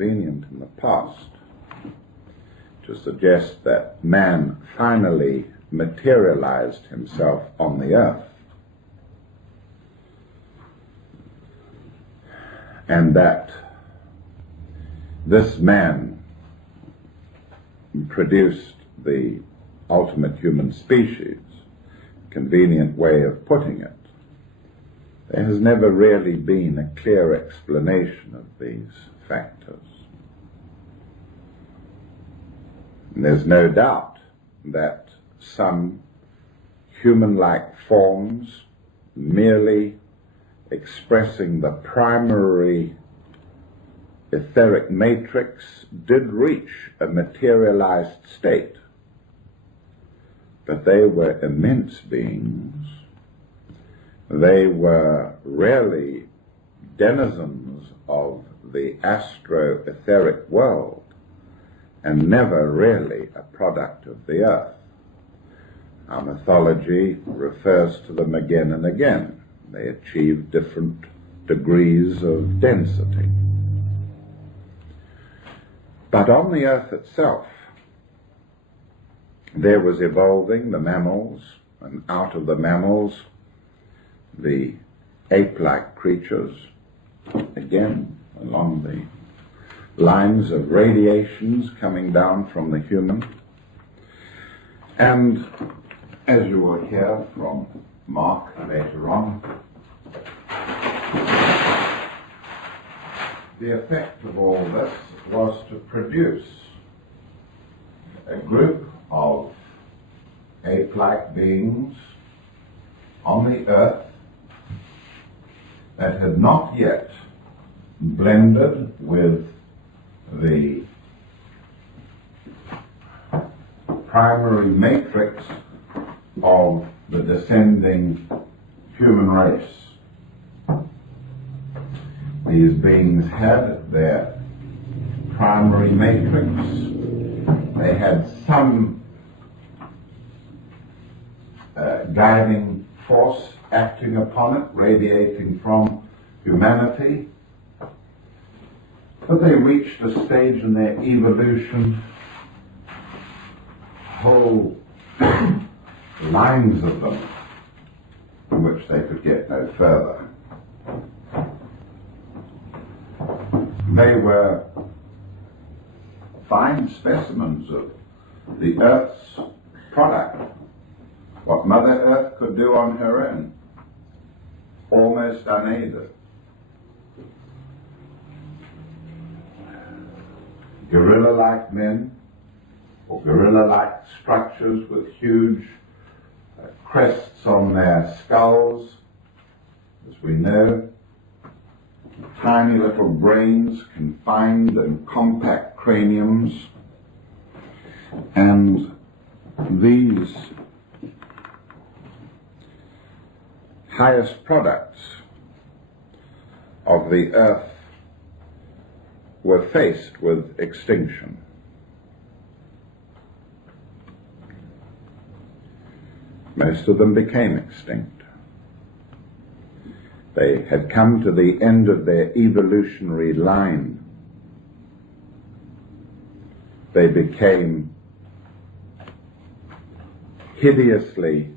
convenient in the past to suggest that man finally materialized himself on the earth, and that this man produced the ultimate human species. Convenient way of putting it. There has never really been a clear explanation of these factors. And there's no doubt that some human-like forms, merely expressing the primary etheric matrix, did reach a materialized state. But they were immense beings. They were really denizens of the astro-etheric world, and never really a product of the earth. Our mythology refers to them again and again. They achieve different degrees of density. But on the earth itself, there was evolving the mammals, and out of the mammals, the ape-like creatures, again, along the lines of radiations coming down from the human. And as you will hear from Mark later on, the effect of all this was to produce a group of ape-like beings on the earth that had not yet blended with the primary matrix of the descending human race. These beings had their primary matrix. They had some guiding force acting upon it, radiating from humanity. But they reached a stage in their evolution, whole lines of them, from which they could get no further. They were fine specimens of the Earth's product. What Mother Earth could do on her own, almost unaided. Gorilla-like men, or gorilla-like structures with huge crests on their skulls, as we know, tiny little brains, confined and compact craniums, and these highest products of the earth were faced with extinction. Most of them became extinct. They had come to the end of their evolutionary line. They became hideously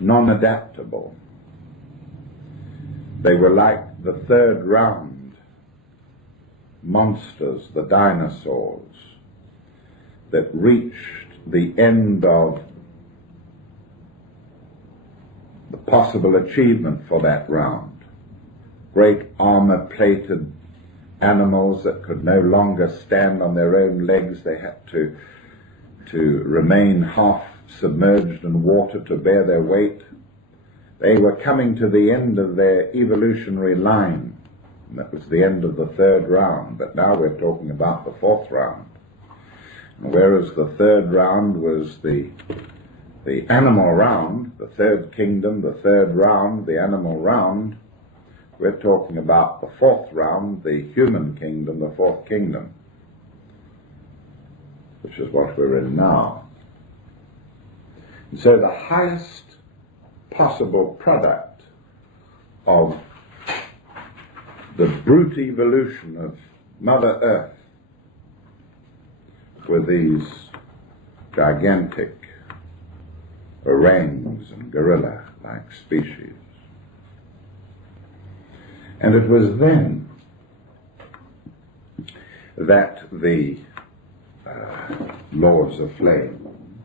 non-adaptable. They were like the third round monsters, the dinosaurs, that reached the end of the possible achievement for that round. Great armor-plated animals that could no longer stand on their own legs. They had to remain half submerged in water to bear their weight. They were coming to the end of their evolutionary line. And that was the end of the third round. But now we're talking about the fourth round. And whereas the third round was the animal round, the third kingdom, the third round, the animal round, we're talking about the fourth round, the human kingdom, the fourth kingdom, which is what we're in now. And so the highest possible product of the brute evolution of Mother Earth with these gigantic orangs and gorilla-like species. And it was then that the laws of flame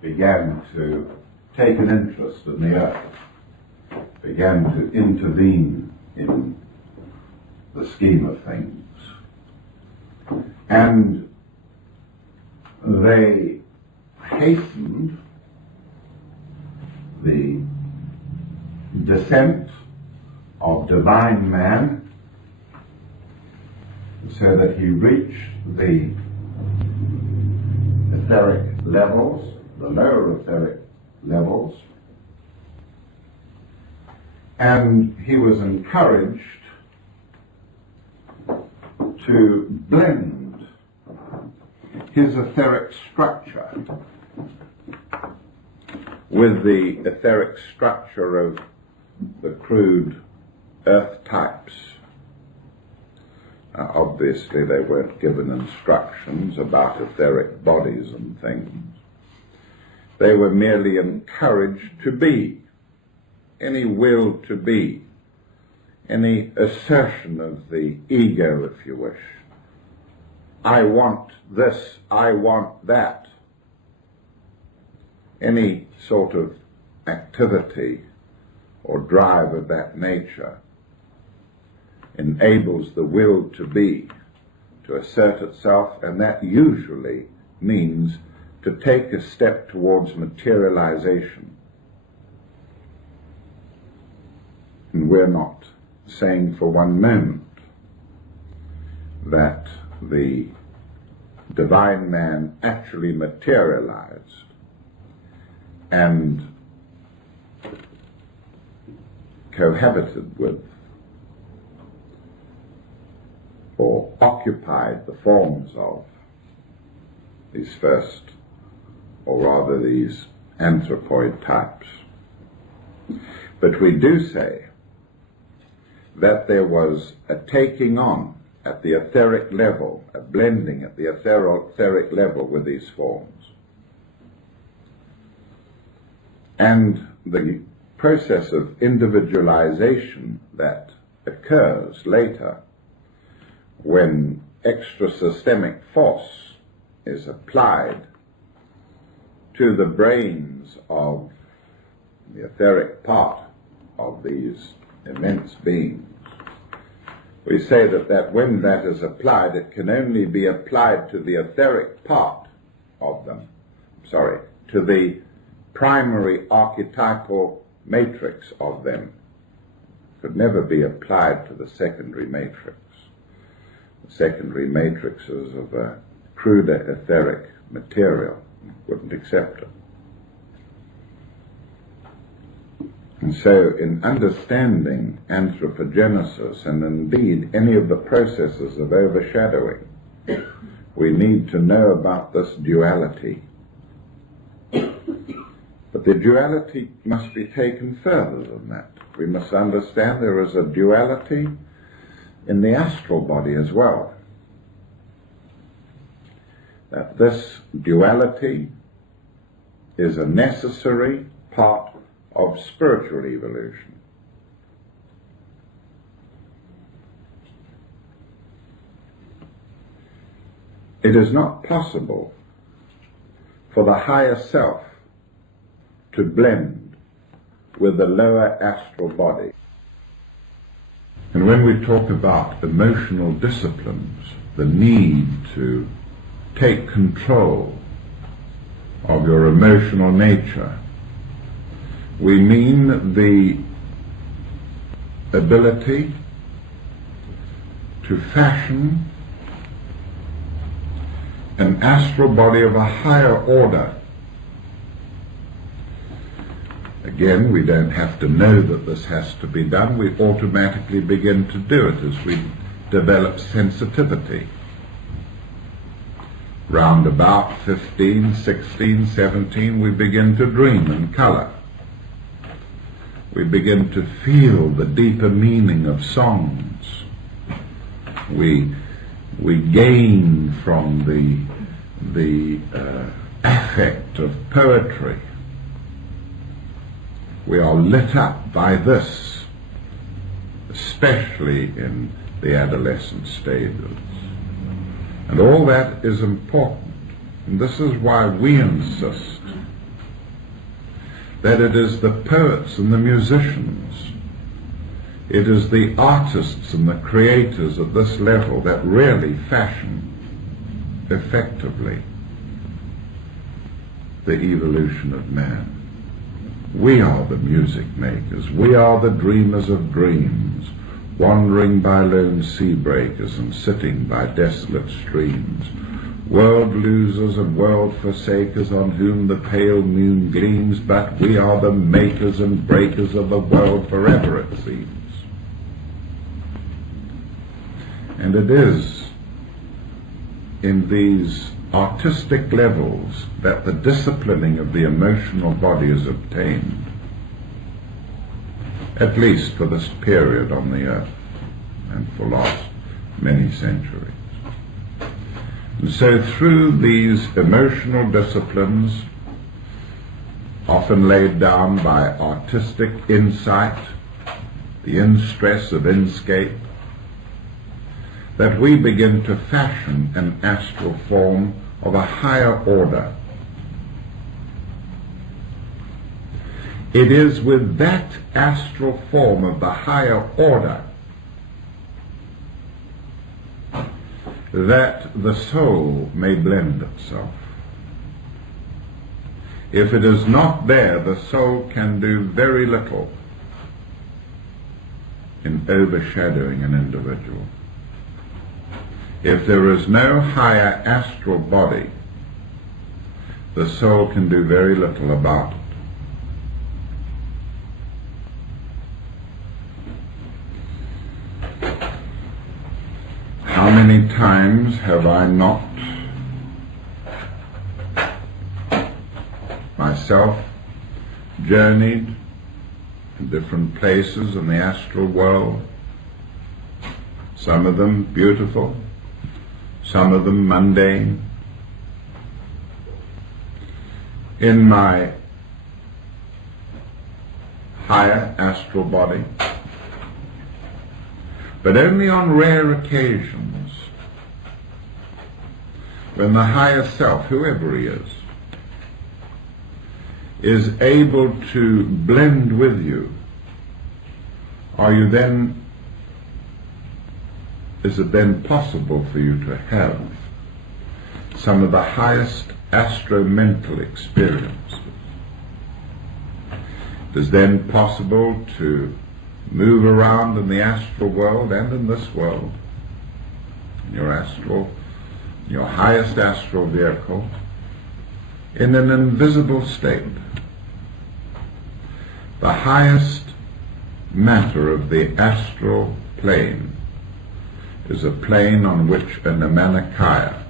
began to take an interest in the earth, began to intervene in the scheme of things. And they hastened the descent of divine man so that he reached the etheric levels, the lower etheric levels, and he was encouraged to blend his etheric structure with the etheric structure of the crude earth types. Obviously they weren't given instructions about etheric bodies and things. They were merely encouraged to be, any will to be, any assertion of the ego, if you wish. I want this, I want that. Any sort of activity or drive of that nature enables the will to be, to assert itself, and that usually means to take a step towards materialization. And we're not saying for one moment that the divine man actually materialized and cohabited with or occupied the forms of these first, or rather these anthropoid types. But we do say that there was a taking on at the etheric level, a blending at the etheric level with these forms. And the process of individualization that occurs later when extra-systemic force is applied to the brains of the etheric part of these immense beings. We say that when that is applied, it can only be applied to the etheric part of them, to the primary archetypal matrix of them. It could never be applied to the secondary matrix. The secondary matrices of a cruder etheric material wouldn't accept it. And so in understanding anthropogenesis, and indeed any of the processes of overshadowing, we need to know about this duality. But the duality must be taken further than that. We must understand there is a duality in the astral body as well. That this duality is a necessary part of spiritual evolution. It is not possible for the higher self to blend with the lower astral body. And when we talk about emotional disciplines, the need to take control of your emotional nature, we mean the ability to fashion an astral body of a higher order. Again, we don't have to know that this has to be done. We automatically begin to do it as we develop sensitivity. Round about 15, 16, 17, we begin to dream in color. We begin to feel the deeper meaning of songs. We gain from the the affect of poetry. We are lit up by this, especially in the adolescent stages. And all that is important. And this is why we insist that it is the poets and the musicians, it is the artists and the creators at this level that really fashion effectively the evolution of man. We are the music makers. We are the dreamers of dreams, wandering by lone sea breakers and sitting by desolate streams, world losers and world forsakers on whom the pale moon gleams, but we are the makers and breakers of the world forever, it seems. And it is in these artistic levels that the disciplining of the emotional body is obtained, at least for this period on the earth and for last many centuries. And so through these emotional disciplines, often laid down by artistic insight, the in-stress of inscape, that we begin to fashion an astral form of a higher order. It is with that astral form of the higher order that the soul may blend itself. If it is not there, the soul can do very little in overshadowing an individual. If there is no higher astral body, the soul can do very little about it. How many times have I not myself journeyed in different places in the astral world, some of them beautiful, some of them mundane, in my higher astral body, but only on rare occasions when the higher self, whoever he is able to blend with you. Is it then possible for you to have some of the highest astro-mental experiences? It is then possible to move around in the astral world and in this world, in your highest astral vehicle, in an invisible state. The highest matter of the astral plane is a plane on which an Amanakaya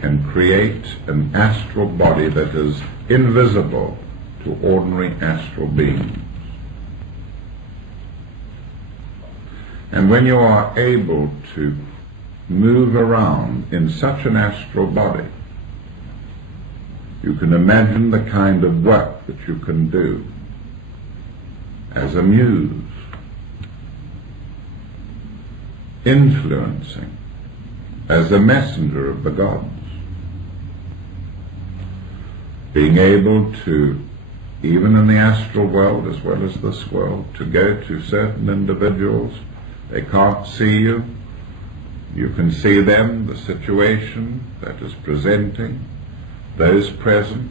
can create an astral body that is invisible to ordinary astral beings. And when you are able to move around in such an astral body, you can imagine the kind of work that you can do as a muse, influencing as a messenger of the gods, being able to, even in the astral world as well as this world, to go to certain individuals. They can't see you, you can see them, the situation that is presenting, those present,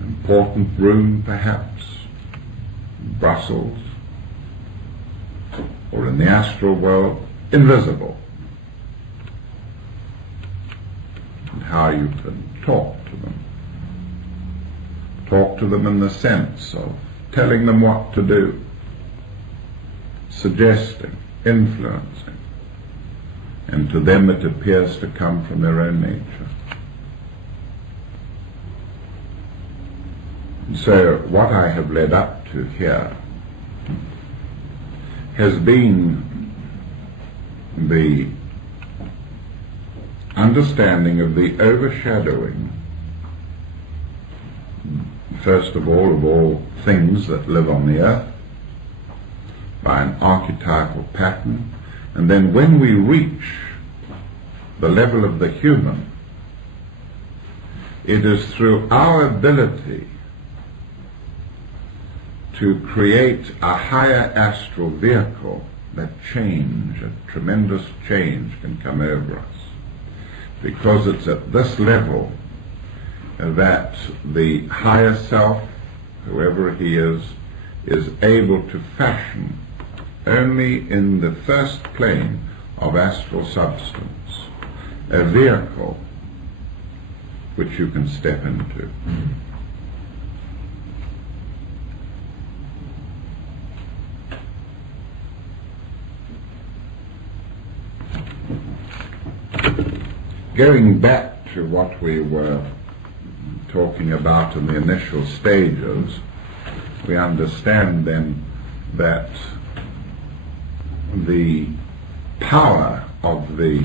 important room perhaps, in Brussels, or in the astral world, invisible, and how you can talk to them in the sense of telling them what to do, suggesting, influencing, and to them it appears to come from their own nature. And so what I have led up to here has been the understanding of the overshadowing, first of all things that live on the earth, by an archetypal pattern, and then when we reach the level of the human, it is through our ability to create a higher astral vehicle that change, a tremendous change, can come over us. Because it's at this level that the higher self, whoever he is able to fashion only in the first plane of astral substance a vehicle which you can step into. Going back to what we were talking about in the initial stages, we understand then that the power of the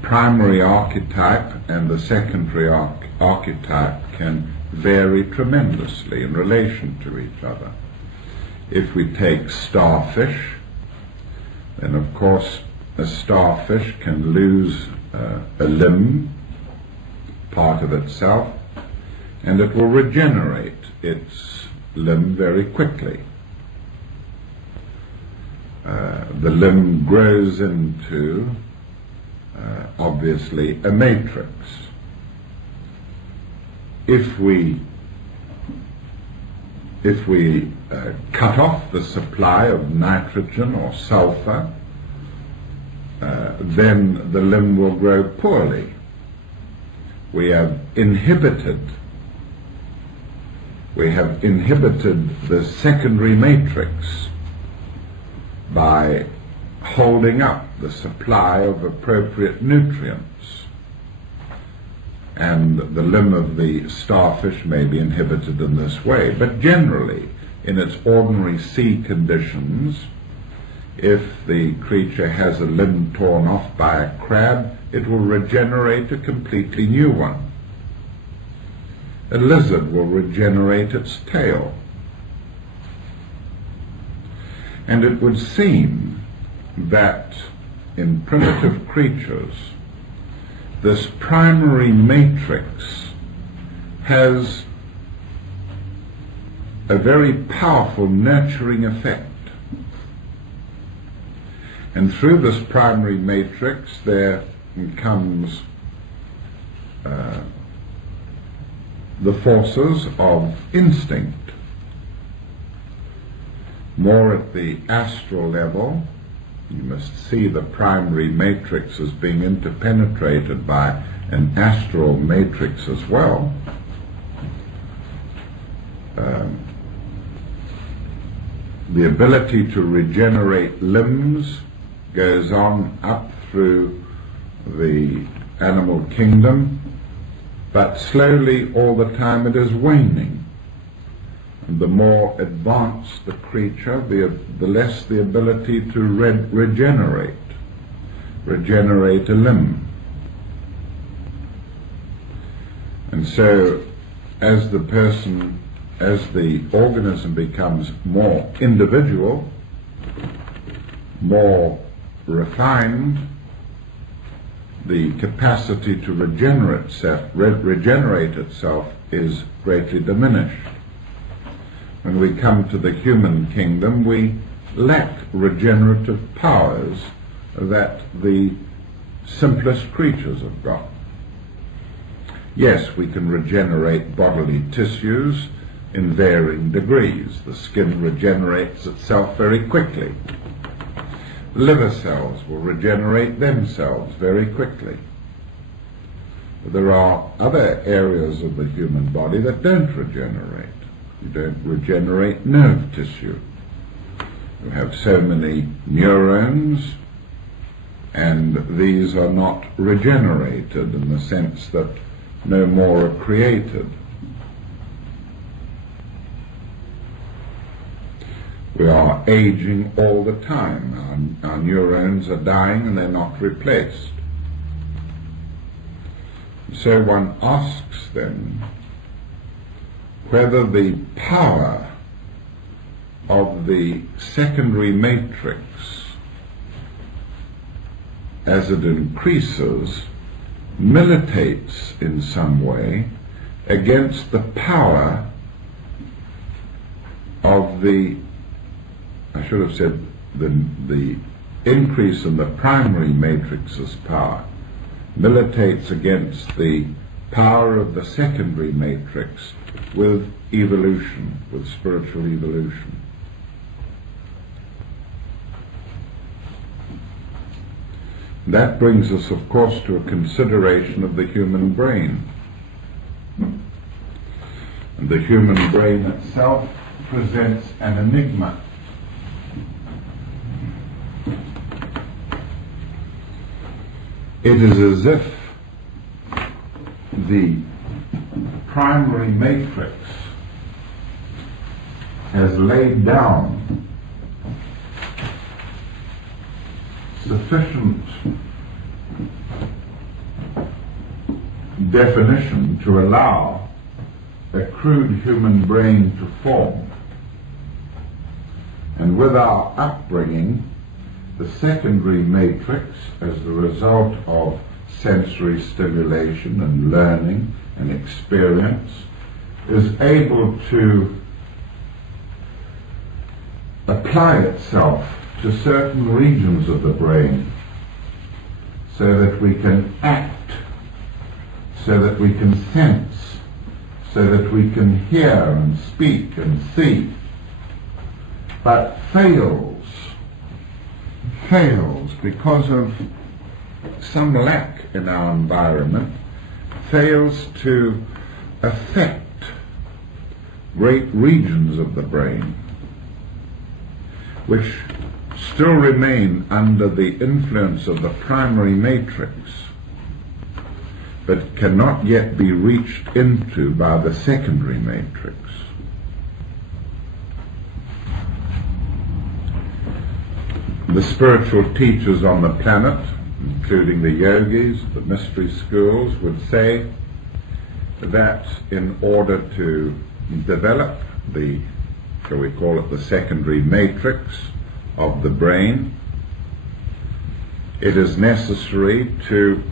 primary archetype and the secondary archetype can vary tremendously in relation to each other. If we take starfish, then of course a starfish can lose a limb, part of itself, and it will regenerate its limb very quickly. The limb grows into obviously a matrix. If we cut off the supply of nitrogen or sulfur, then the limb will grow poorly. We have inhibited the secondary matrix by holding up the supply of appropriate nutrients, and the limb of the starfish may be inhibited in this way. But generally, in its ordinary sea conditions, if the creature has a limb torn off by a crab, it will regenerate a completely new one. A lizard will regenerate its tail. And it would seem that in primitive creatures, this primary matrix has a very powerful nurturing effect. And through this primary matrix there comes the forces of instinct. More at the astral level, you must see the primary matrix as being interpenetrated by an astral matrix as well. The ability to regenerate limbs goes on up through the animal kingdom, but slowly all the time it is waning. And the more advanced the creature, the less the ability to regenerate a limb. And so as the organism becomes more individual, more refined, the capacity to regenerate itself is greatly diminished. When we come to the human kingdom, we lack regenerative powers that the simplest creatures have got. Yes, we can regenerate bodily tissues in varying degrees. The skin regenerates itself very quickly. Liver cells will regenerate themselves very quickly. There are other areas of the human body that don't regenerate. You don't regenerate nerve tissue. You have so many neurons, and these are not regenerated in the sense that no more are created. We are aging all the time. Our neurons are dying and they're not replaced. So one asks then whether the power of the secondary matrix, as it increases, militates in some way against the power of the, I should have said, the increase in the primary matrix's power militates against the power of the secondary matrix with evolution, with spiritual evolution. That brings us, of course, to a consideration of the human brain. And the human brain itself presents an enigma. It is as if the primary matrix has laid down sufficient definition to allow a crude human brain to form. And with our upbringing, the secondary matrix, as the result of sensory stimulation and learning and experience, is able to apply itself to certain regions of the brain so that we can act, so that we can sense, so that we can hear and speak and see, but fails because of some lack in our environment, fails to affect great regions of the brain which still remain under the influence of the primary matrix, but cannot yet be reached into by the secondary matrix. The spiritual teachers on the planet, including the yogis, the mystery schools, would say that in order to develop the, shall we call it, the secondary matrix of the brain, it is necessary to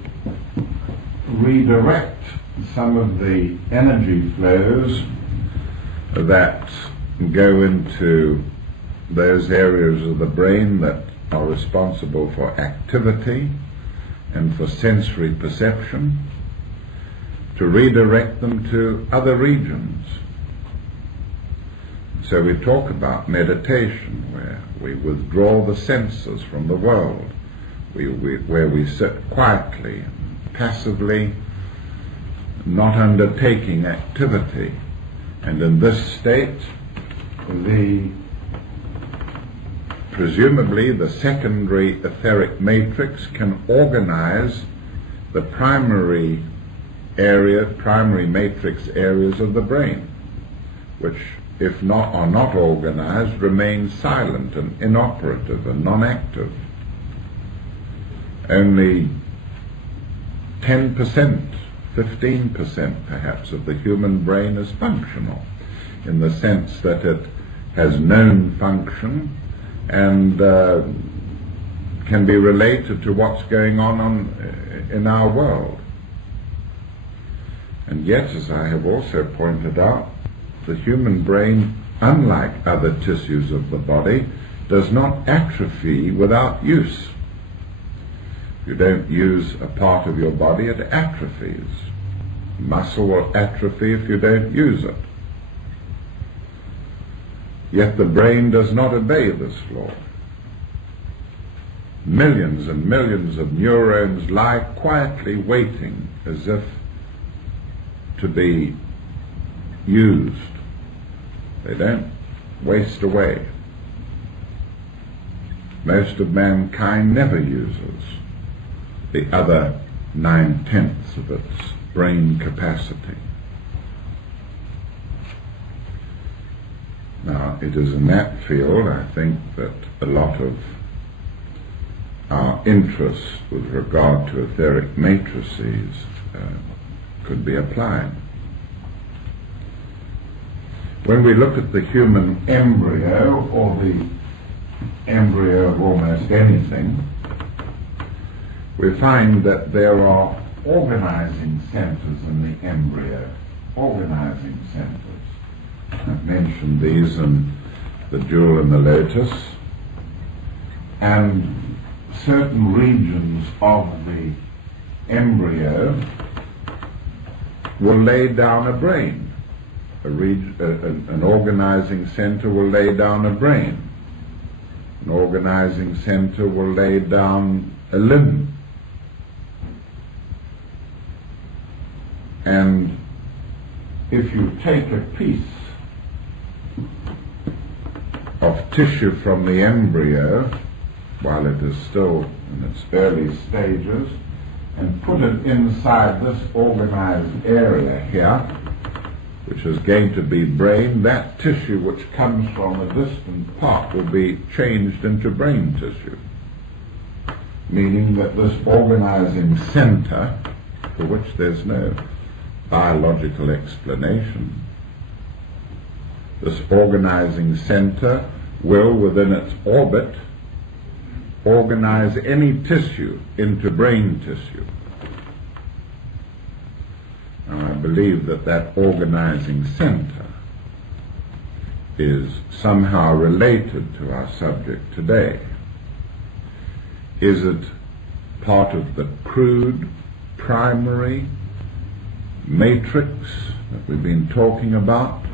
redirect some of the energy flows that go into those areas of the brain that are responsible for activity and for sensory perception, to redirect them to other regions. So we talk about meditation, where we withdraw the senses from the world, where we sit quietly and passively, not undertaking activity. And in this state, presumably the secondary etheric matrix can organize the primary matrix areas of the brain, which, if not are not organized, remain silent and inoperative and non-active. Only 10%, 15% perhaps of the human brain is functional, in the sense that it has known function and can be related to what's going on in our world. And yet, as I have also pointed out, the human brain, unlike other tissues of the body, does not atrophy without use. If you don't use a part of your body, it atrophies. Muscle will atrophy if you don't use it. Yet the brain does not obey this law. Millions and millions of neurons lie quietly waiting as if to be used. They don't waste away. Most of mankind never uses the other 9/10 of its brain capacity. Now, it is in that field, I think, that a lot of our interest with regard to etheric matrices could be applied. When we look at the human embryo, or the embryo of almost anything, we find that there are organizing centers in the embryo. Organizing centers. I've mentioned these in the jewel and the lotus. And certain regions of the embryo will lay down a brain. An organizing center will lay down a brain. An organizing center will lay down a limb. And if you take a piece of tissue from the embryo while it is still in its early stages and put it inside this organized area here, which is going to be brain, that tissue which comes from a distant part will be changed into brain tissue, meaning that this organizing center, for which there's no biological explanation, this organizing center will, within its orbit, organize any tissue into brain tissue. Now, I believe that that organizing center is somehow related to our subject today. Is it part of the crude, primary matrix that we've been talking about?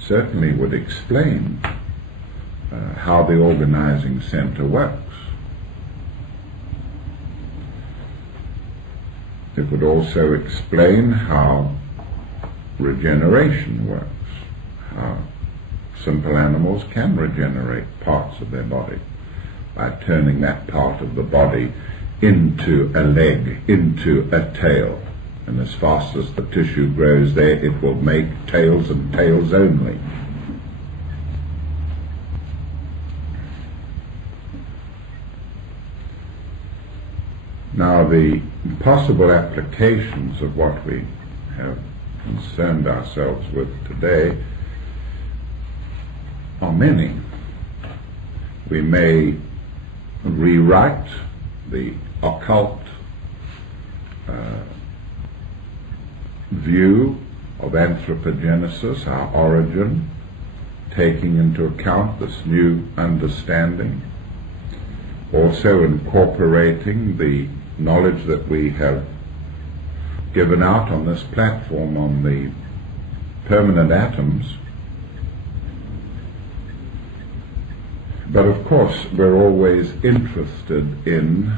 Certainly would explain how the organizing center works. It would also explain how regeneration works, how simple animals can regenerate parts of their body by turning that part of the body into a leg, into a tail. And as fast as the tissue grows there, it will make tails and tails only. Now, the possible applications of what we have concerned ourselves with today are many. We may rewrite the occult view of anthropogenesis, our origin, taking into account this new understanding, also incorporating the knowledge that we have given out on this platform on the permanent atoms. But of course we're always interested in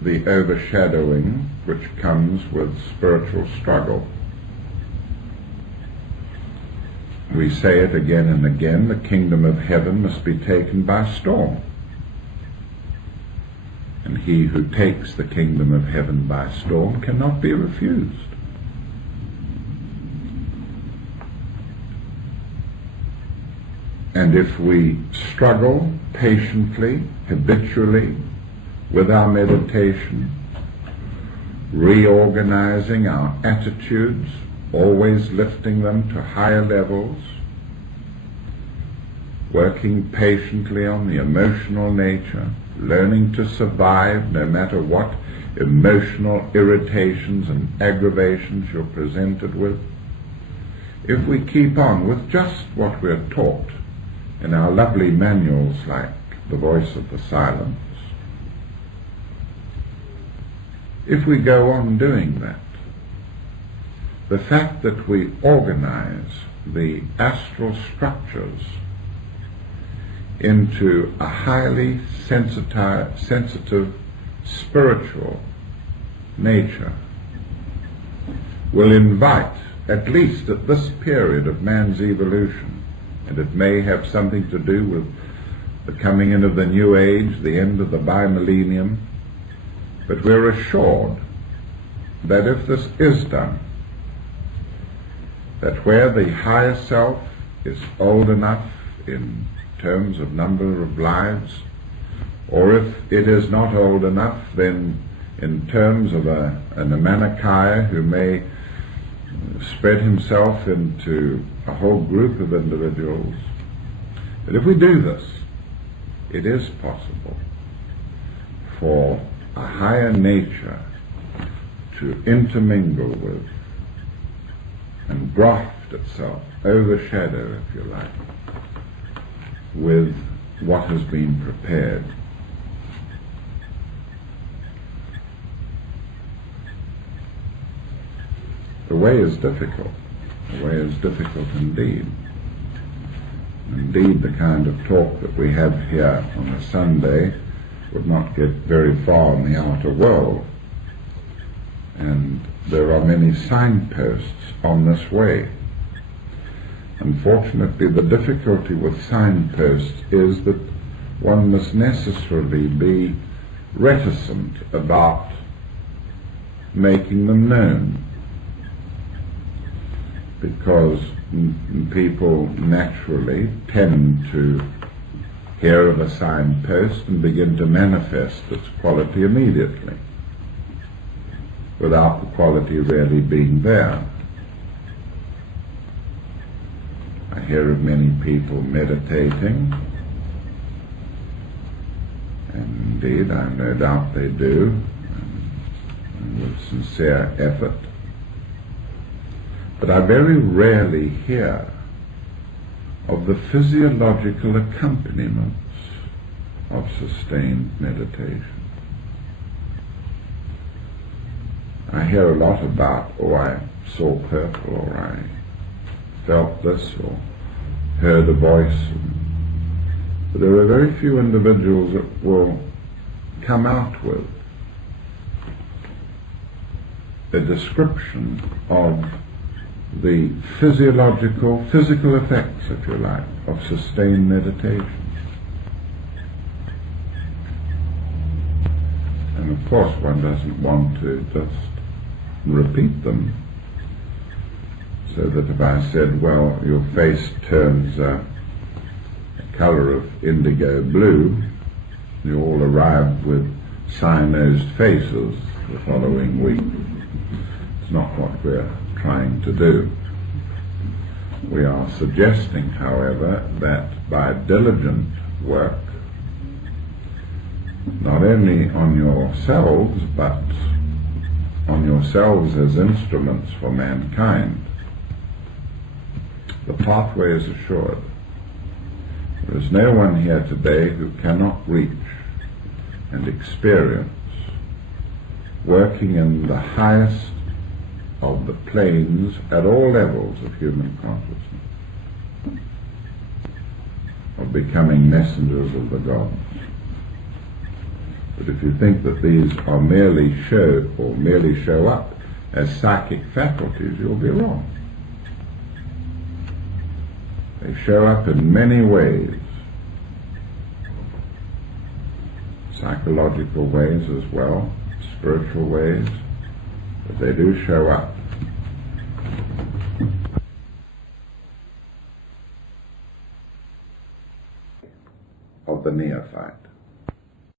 the overshadowing which comes with spiritual struggle. We say it again and again, the kingdom of heaven must be taken by storm. And he who takes the kingdom of heaven by storm cannot be refused. And if we struggle patiently, habitually, with our meditation, reorganizing our attitudes, always lifting them to higher levels, working patiently on the emotional nature, learning to survive no matter what emotional irritations and aggravations you're presented with. If we keep on with just what we're taught in our lovely manuals like The Voice of the Silence, if we go on doing that, the fact that we organize the astral structures into a highly sensitive spiritual nature will invite, at least at this period of man's evolution, and it may have something to do with the coming in of the New Age, the end of the bimillennium, but we're assured that if this is done, that where the higher self is old enough in terms of number of lives, or if it is not old enough, then in terms of an Amanakaya who may spread himself into a whole group of individuals. But if we do this, it is possible for a higher nature to intermingle with and graft itself, overshadow, if you like, with what has been prepared. The way is difficult. The way is difficult indeed. Indeed, the kind of talk that we have here on a Sunday would not get very far in the outer world. And there are many signposts on this way. Unfortunately, the difficulty with signposts is that one must necessarily be reticent about making them known, because people naturally tend to hear of a signpost and begin to manifest its quality immediately, without the quality really being there. I hear of many people meditating, and indeed I no doubt they do, and with sincere effort. But I very rarely hear of the physiological accompaniments of sustained meditation. I hear a lot about, oh, I saw purple, or I felt this, or heard a voice. But there are very few individuals that will come out with a description of the physical effects, if you like, of sustained meditation. And of course one doesn't want to just repeat them, so that if I said, well, your face turns a colour of indigo blue, you all arrived with cyan-nosed faces the following week. It's not what we're trying to do. We are suggesting, however, that by diligent work, not only on yourselves, but on yourselves as instruments for mankind, the pathway is assured. There is no one here today who cannot reach and experience, working in the highest of the planes at all levels of human consciousness, of becoming messengers of the gods. But if you think that these are merely show up as psychic faculties, you'll be wrong. They show up in many ways, psychological ways as well, spiritual ways, but they do show up. Of the neophyte.